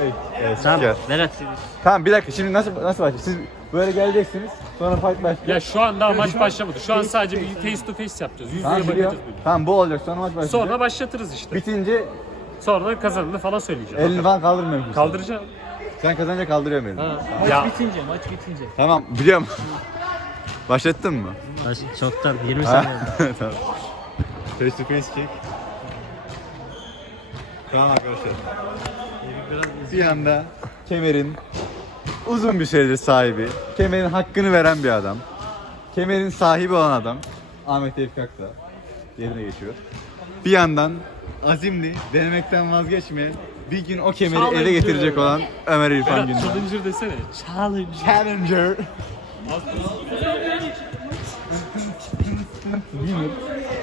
Şey, e, Tamam. spiker. Berat. Tamam bir dakika şimdi nasıl nasıl başlayacak? Siz böyle geleceksiniz sonra fight başlayacak. Ya şu an daha maç başlamadı. Şu an sadece bir face to face yapacağız. Yüz Tamam yüze biliyorum. bakacağız böyle. Tamam bu olacak sonra maç başlayacak. Sonra başlatırız işte. Bitince Sonra kazanını falan söyleyeceğim. elini falan kaldırmıyor musun? Kaldıracağım. Sen kazanınca kaldırıyorum elini. Ha. Maç Ya bitince, maç bitince. Tamam biliyorum. Başlattın mı? Maç çoktan 20 Ha? saniye. tamam. Face to face kick. Tamam arkadaşlar. Bir anda kemerin uzun bir süredir sahibi, kemerin hakkını veren bir adam, kemerin sahibi olan adam Ahmet Tevfik Aksa yerine geçiyor. Bir yandan azimli, denemekten vazgeçmeyen, bir gün o kemeri ele Challenger. getirecek olan Ömer İrfan Gündüz. challenger desene. Challenge. Challenger. winner.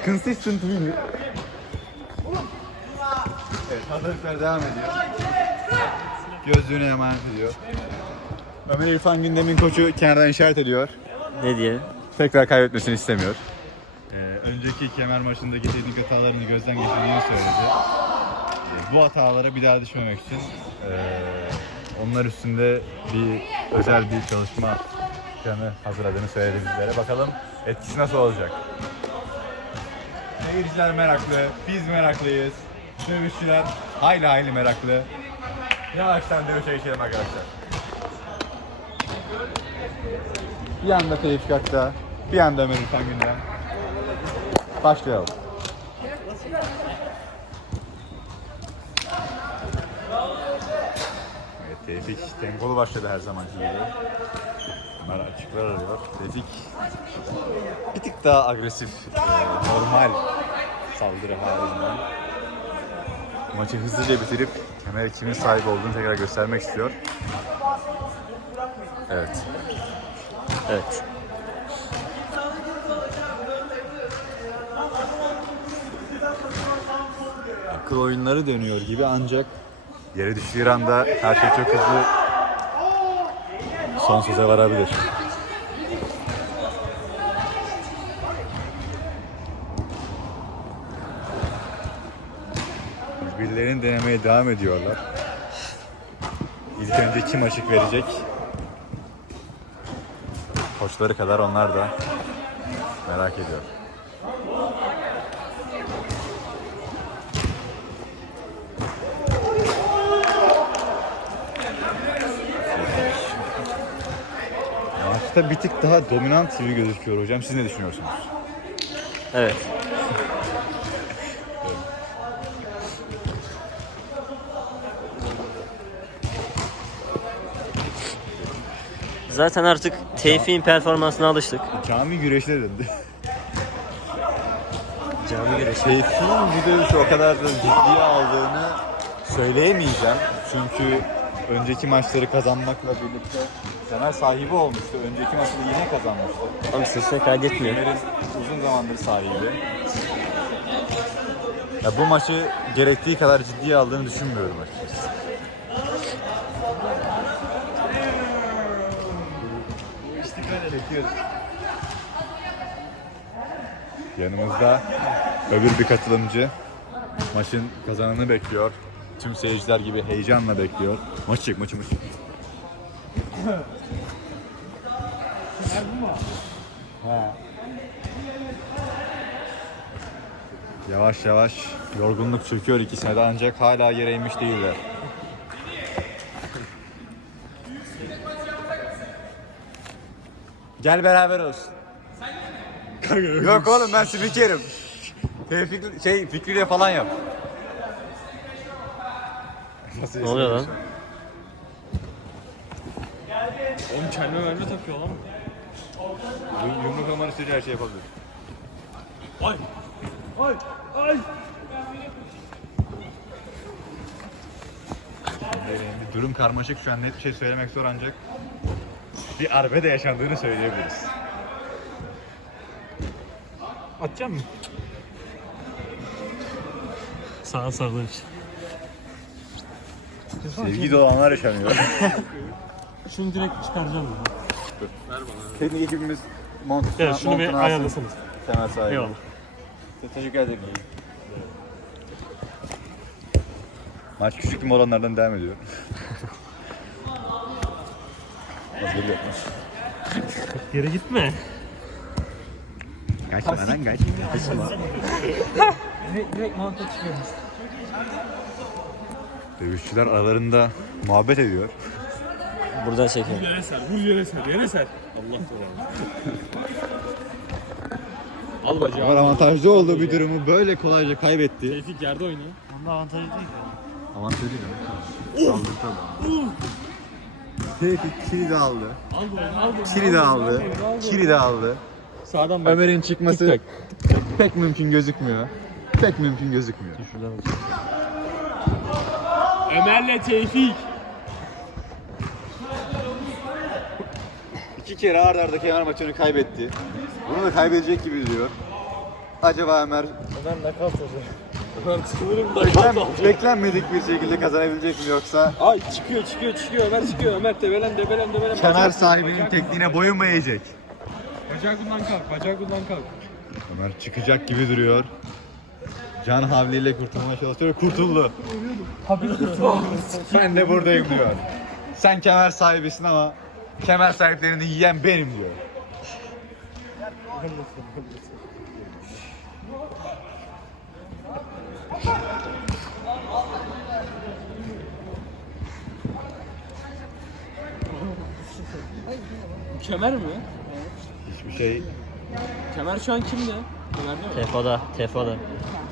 Consistent winner. Evet hazırlıklar devam ediyor. Gözlüğüne emanet ediyor. Ömer İrfan Gündem'in koçu kenardan işaret ediyor. Ne diye? Tekrar kaybetmesini istemiyor. Ee, önceki kemer maçındaki teknik hatalarını gözden geçirdiğini söyledi. Ee, bu hatalara bir daha düşmemek için ee, onlar üstünde bir özel bir çalışma planı hazırladığını söyledi bizlere. Bakalım etkisi nasıl olacak? Seyirciler meraklı, biz meraklıyız. Dövüşçüler hayli hayli meraklı. Yavaştan dövüşe geçelim arkadaşlar. Bir anda Tevfik Akta, bir anda Ömer İrfan Gündem. Başlayalım. Evet, Tevfik tempolu başladı her zamanki gibi. Ömer açıklar arıyor. Tevfik bir tık daha agresif, e, normal saldırı halinden. Maçı hızlıca bitirip Ömer kimin sahibi olduğunu tekrar göstermek istiyor. Evet. Evet. akıl oyunları dönüyor gibi ancak yere düştüğü anda her şey çok hızlı son söze varabilir. Birbirlerini denemeye devam ediyorlar. İlk önce kim açık verecek? Koçları kadar onlar da merak ediyor. Maçta bir tık daha dominant gibi gözüküyor hocam. Siz ne düşünüyorsunuz? Evet. Zaten artık Tevfik'in performansına alıştık. Cami güreşine döndü. Cami güreşi. Tevfik'in bu dövüşü o kadar da ciddiye aldığını söyleyemeyeceğim. Çünkü önceki maçları kazanmakla birlikte Caner sahibi olmuştu. Önceki da yine kazanmıştı. Ama sesini kaydetmiyor. Ömer'in uzun zamandır sahibi. Ya bu maçı gerektiği kadar ciddiye aldığını düşünmüyorum açıkçası. Yanımızda öbür bir katılımcı maçın kazananını bekliyor. Tüm seyirciler gibi heyecanla bekliyor. Maç çek, maçı maç. Yavaş yavaş yorgunluk çöküyor ikisine de ancak hala yere inmiş değiller. Gel beraber olsun. Yok oğlum ben spikerim. Tevfik şey Fikri'yle falan yap. Nasıl Ne oluyor lan? Oğlum kendime mermi takıyor lan. Yum- Yumruk amanı sürüyor her şey yapabilir. Ay. Ay. Ay. Bir durum karmaşık şu an net bir şey söylemek zor ancak bir arbe de yaşandığını söyleyebiliriz. Atacağım mı? Sağa sarılır. Sevgi dolu anlar yaşanıyor. Şunu direkt çıkaracağım. Teknik ekibimiz mont, Evet şunu bir ayarlasanız. Temel sahibi. Eyvallah. Teşekkür ederim. Maç küçük bir olanlardan devam ediyor. Hazır yapmış. Geri gitme. Kaçma lan kaç. Direkt monta çıkıyoruz. Dövüşçüler aralarında muhabbet ediyor. Buradan çekelim. Yere ser, vur yere ser, yere ser. Allah belanı. Al bacağı. Ama avantajlı olduğu bir durumu böyle kolayca kaybetti. Tevfik yerde oyna. Onda avantajı değil ki. Avantajlı değil mi? Aldı kili de aldı. Kili de aldı. Kili de aldı. Sağdan bak. Ömer'in çıkması pek mümkün gözükmüyor. Pek mümkün gözükmüyor. Ömer'le Tevfik. İki kere arda arda kenar maçını kaybetti. Bunu da kaybedecek gibi duruyor. Acaba Ömer Ben nakavt olacak. Ömer sınırım da beklen- beklenmedik bir şekilde kazanabilecek mi yoksa Ay çıkıyor çıkıyor çıkıyor Ömer çıkıyor Ömer debelen debelen debelen. kenar sahibinin tekniğine boyun mu eğecek? Bacağından kalk bacağından kalk. Ömer çıkacak gibi duruyor. Can havliyle kurtulmaya çalışıyor. Kurtuldu. ben de buradayım diyor. Sen kemer sahibisin ama kemer sahiplerini yiyen benim diyor. Kemer mi? Hiçbir şey Kemer şu an kimde? Kemer'de mi? Tefoda, tefoda.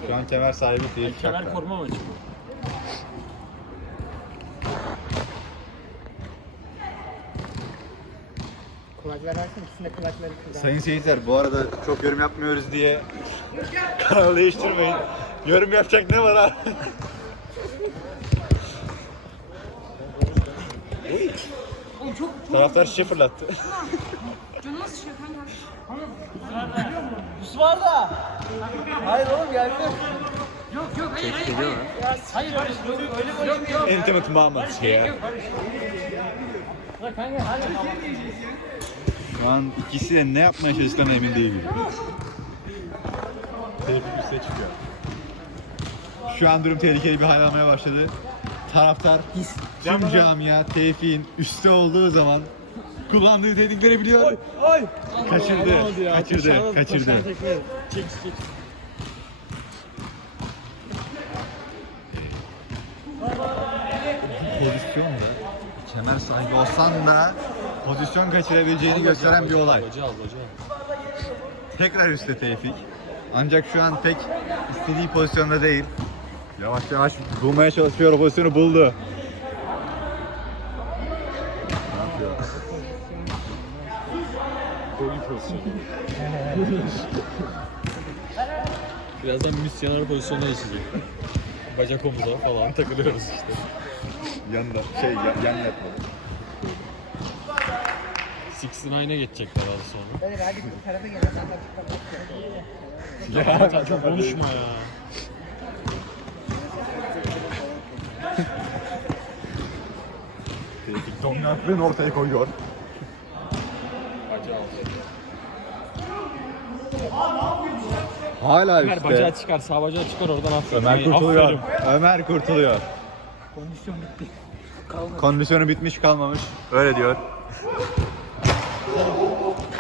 şu an kemer sahibi değil. Kemer Şaka. koruma maçı. Kulaklar versin ikisinde kulakları kırdı. Sayın seyirciler bu arada çok yorum yapmıyoruz diye kanal değiştirmeyin. Yorum yapacak ne var abi? Taraftar şişe fırlattı. Canı nasıl şişiyor kanka? Hayır oğlum geldi. Intimate moment ya. Şu an ikisi de ne yapmaya çalıştıklarına emin değilim. Tevfik üste çıkıyor. Şu an durum tehlikeli bir hal almaya başladı. Taraftar tüm camia Tevfik'in üstte olduğu zaman kullandığı teknikleri biliyor. Kaçırdı, Olamadı ya, kaçırdı, kaçırdı. taşağına tekme. Çek çek. Pozisyonda kemer sahibi olsan da pozisyon kaçırabileceğini gösteren bir olay. Tekrar üstte Tevfik. Ancak şu an pek istediği pozisyonda değil. Yavaş yavaş bulmaya çalışıyor. O pozisyonu buldu. Ne yapıyor? Golü pozisyonu. Birazdan misyoner pozisyonuna geçecek. Bacak omuza falan takılıyoruz işte. Yanda şey yan, yan yatma. 69'a geçecekler az sonra. Böyle hadi bu tarafa gel. Sen bak Ya çok konuşma ya. Dominantlığını ortaya koyuyor. Hala Ömer üstte. bacağı çıkar, sağ bacağı çıkar oradan aferin. Ömer Ay, kurtuluyor. aferin. Ömer kurtuluyor. Kondisyon bitti. Kondisyonu bitmiş kalmamış. Öyle diyor.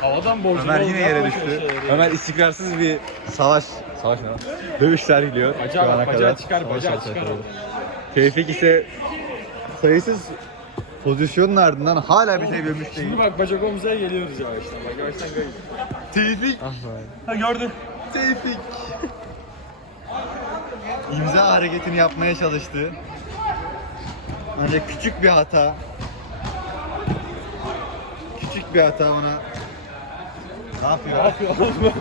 Havadan borcunu Ömer yine yere düştü. şeyleri. Ömer istikrarsız bir savaş savaş ne lan? Dövüş sergiliyor. Bacağı bacağı kadar. çıkar, Savaş bacağı çıkar. koydu. Tevfik ise sayısız pozisyonun ardından hala bir şey görmüş değil. Şimdi bak bacak omuza geliyoruz yavaştan. Bak yavaştan kayın. Tevfik, Ha gördün. Tevfik. İmza hareketini yapmaya çalıştı. Ancak küçük bir hata. Küçük bir hata ona. Ne yapıyor? Taraftarlar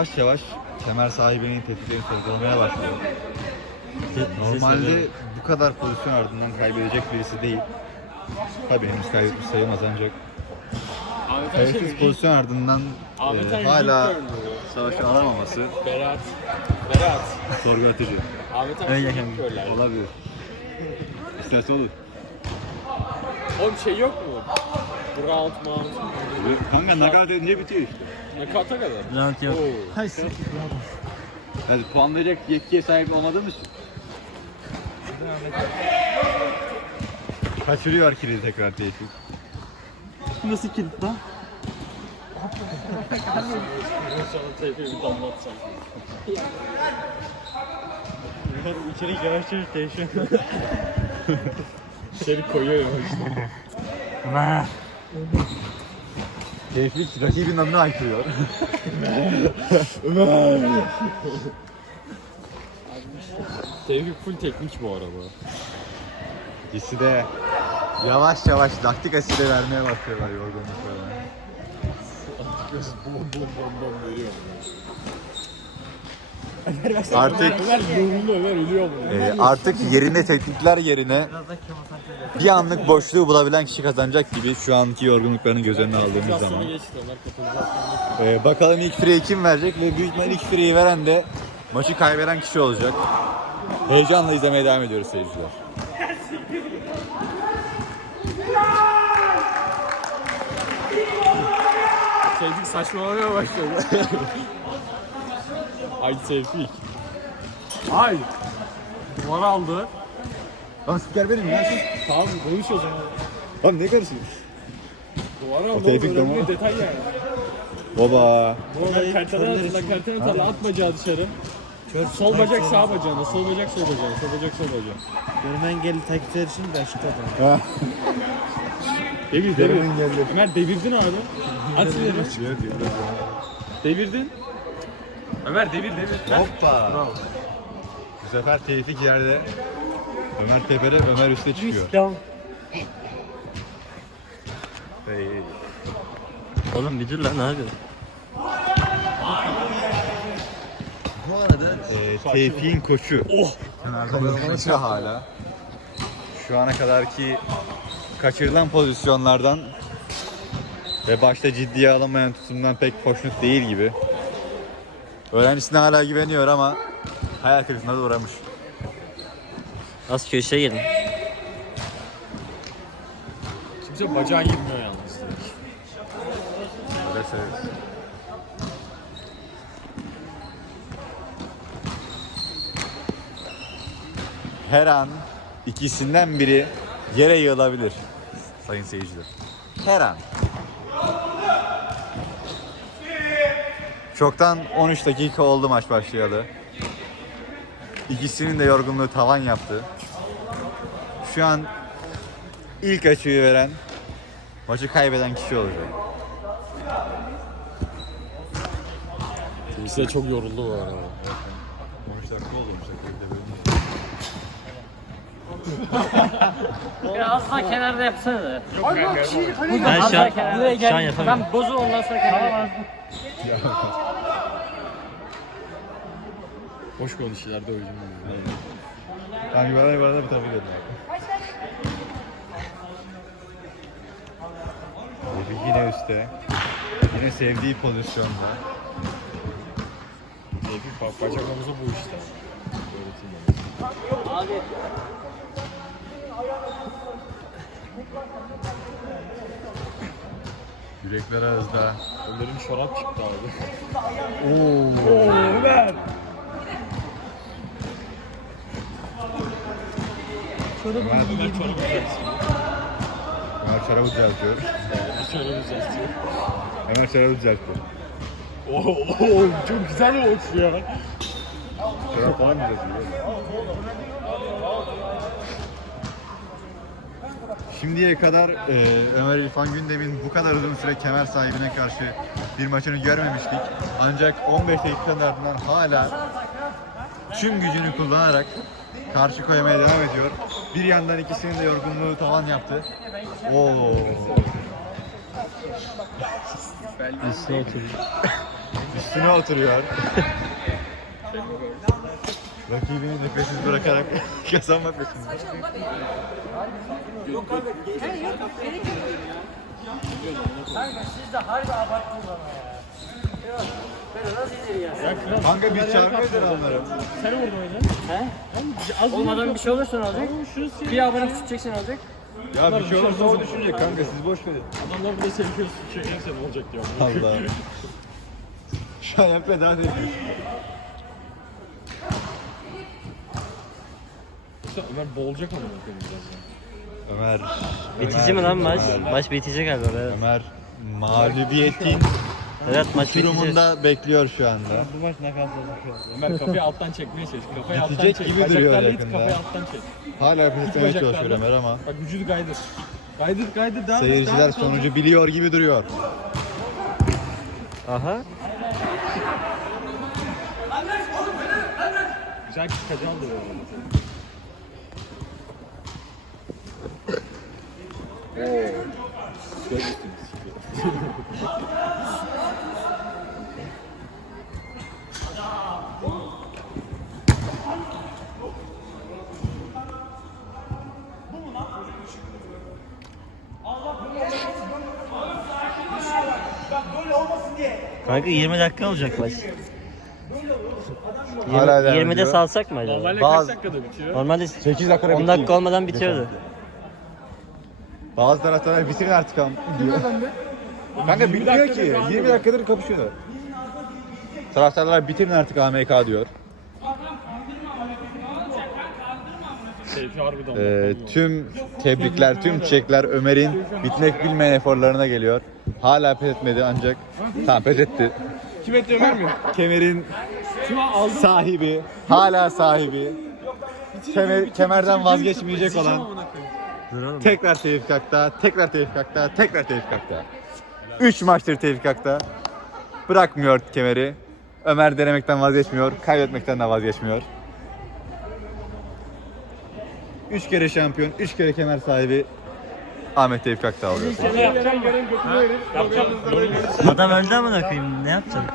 yavaş yavaş kemer sahibinin tetiklerini sorgulamaya başlıyor. Normalde bu kadar pozisyon ardından kaybedecek birisi değil. Tabii henüz kaybetmiş sayılmaz ancak Ahmet kayıtsız pozisyon ardından Ahmet e, hala görünüyor. savaşı alamaması Berat. Berat. sorgu atıcı. Ahmet ilk görler. Olabilir. İsterse olur. Oğlum şey yok mu? Round mount. Kanka nakat edince bitiyor işte. Nakata kadar. Round yok. Oo. Hadi puan verecek yetkiye sahip olmadığımız için. Kaçırıyor kilidi tekrar Tevfik. Nasıl kilit lan? Sana teyfe bir damlatsam. İçeri yavaş yavaş değişiyor. İçeri koyuyor ya işte. Ömer. Tevfik rakibin adını haykırıyor. Tevfik full teknik bu araba. İkisi de yavaş yavaş laktik aside vermeye başlıyorlar yorgunluklarına. Bom bom bom bom veriyor. Artık Ömer yoruldu Ömer ölüyor mu? e, artık yerine teknikler yerine bir anlık boşluğu bulabilen kişi kazanacak gibi şu anki yorgunluklarını göz önüne aldığımız zaman. E, bakalım ilk freyi kim verecek ve büyük ihtimal ilk freyi veren de maçı kaybeden kişi olacak. Heyecanla izlemeye devam ediyoruz seyirciler. Tevfik saçmalamaya başladı. Ay Tevfik. Ay. Duvar aldı. Lan spiker benim ya. Tamam konuş o zaman. Lan ne karışıyorsun? Duvar aldı. Tevfik Önemli de detay yani. Baba. Ömer kartana atla kartana atla at bacağı dışarı. Sol bacak sağ bacağına, sol bacak sol bacağına, sol bacak sol bacağına. Görmen geldi takipçiler için de açıkladım. Devir devir. Ömer devirdin abi. At ileri. Devirdin. Ömer devir devir. Hoppa. Bu sefer Tevfik yerde. Ömer tepede, Ömer üstte çıkıyor. Tamam. Hey. Oğlum bir lan ne yapıyorsun? Bu arada e, Tevfik'in koçu. Oh. Kenarda hala. Şu ana kadarki kaçırılan pozisyonlardan ve başta ciddiye alınmayan tutumdan pek hoşnut değil gibi. Öğrencisine hala güveniyor ama hayal kırıklığına da uğramış. Az köşeye girin. Kimse bacağı girmiyor yalnız. Öyle söyleriz. Her an ikisinden biri yere yığılabilir sayın seyirciler. Her an. Çoktan 13 dakika oldu maç başlayalı. İkisinin de yorgunluğu tavan yaptı. Şu an ilk açığı veren maçı kaybeden kişi olacak. Kimse çok yoruldu bu arada. 13 dakika oldu 13 dakika Biraz daha kenarda yapsana da. Ben şu an, Buraya şu an yapamıyorum. Ben bozu ondan sonra kenara Boş konuşuyorlar da oyuncum. Ben yuvarlana yuvarlana bir tarafa geldim. Tevfik yine üstte. Yine sevdiği pozisyonda. Tevfik bak bacak omuzu bu işte. Öğretim Yürekler ağızda. Ömer'in çorap çıktı abi. Ömer, Ömer çorabı düzeltiyor. Ömer çorabı düzeltiyor. Çorabı düzeltiyor. Ömer çorabı düzeltiyor. Oo, oo, çok güzel olmuş ya. Çorap falan düzeltiyor. Şimdiye kadar e, Ömer İrfan Gündem'in bu kadar uzun süre kemer sahibine karşı bir maçını görmemiştik. Ancak 15 dakikanın ardından hala tüm gücünü kullanarak karşı koymaya devam ediyor. Bir yandan ikisinin de yorgunluğu tavan yaptı. Oo. Üstüne otur. Üstüne oturuyor. Rakibini nefessiz bırakarak kazanma peşinde. Siz de harbi abarttınız ama ya. Kanka biz çarpıyoruz onları. Sen vurdun hocam. He? Az Olmadan bir şey olursa ne olacak? Bir abone tutacaksın ne olacak? Ya bir şey olursa o düşünecek kanka siz boş verin. Adamlar burada seviyorsun. Çekersen olacak diyor. Allah. Şu an hep veda. İşte Ömer boğulacak ama bakayım birazdan. Ömer. Bitici mi lan maç? Maç bitecek galiba. Ömer mağlubiyetin Evet maç durumunda bekliyor şu anda. Ömer kafayı alttan çekmeye çalış. Kafayı alttan Bitecek çek. gibi duruyor Bacaklarla it, yakında. Kafayı alttan çek. Hala bacaklarla. çalışıyor Ömer ama Bak vücudu kaydır. Kaydır kaydır daha seyirciler sonucu biliyor gibi duruyor. Aha. Güzel çıkacağım da böyle. Kanka 20 dakika olacak maç. Hala devam 20'de ediyor. salsak mı acaba? Normalde Bazı- kaç dakikada bitiyor? Normalde 8 dakikada 10 dakika olmadan bitiyordu. Bazı taraftarlar bitirin artık am diyor. Kanka bilmiyor ki. 20 dakikadır kapışıyorlar. Taraftarlar bitirin artık AMK diyor. Ee, tüm tebrikler, tüm çiçekler Ömer'in bitmek bilmeyen eforlarına geliyor. Hala pes etmedi ancak. Tamam pes etti. Kim etti Ömer mi? Kemerin sahibi, hala sahibi. Kemer, kemerden vazgeçmeyecek olan Duralım. tekrar Tevfik Akta, tekrar Tevfik Akta, tekrar Tevfik Akta. 3 maçtır Tevfik Akta. Bırakmıyor kemeri. Ömer denemekten vazgeçmiyor, kaybetmekten de vazgeçmiyor. 3 kere şampiyon, 3 kere kemer sahibi Ahmet Tevfik Akta oluyor. Adam öldü amına koyayım. Ne yapacaksın?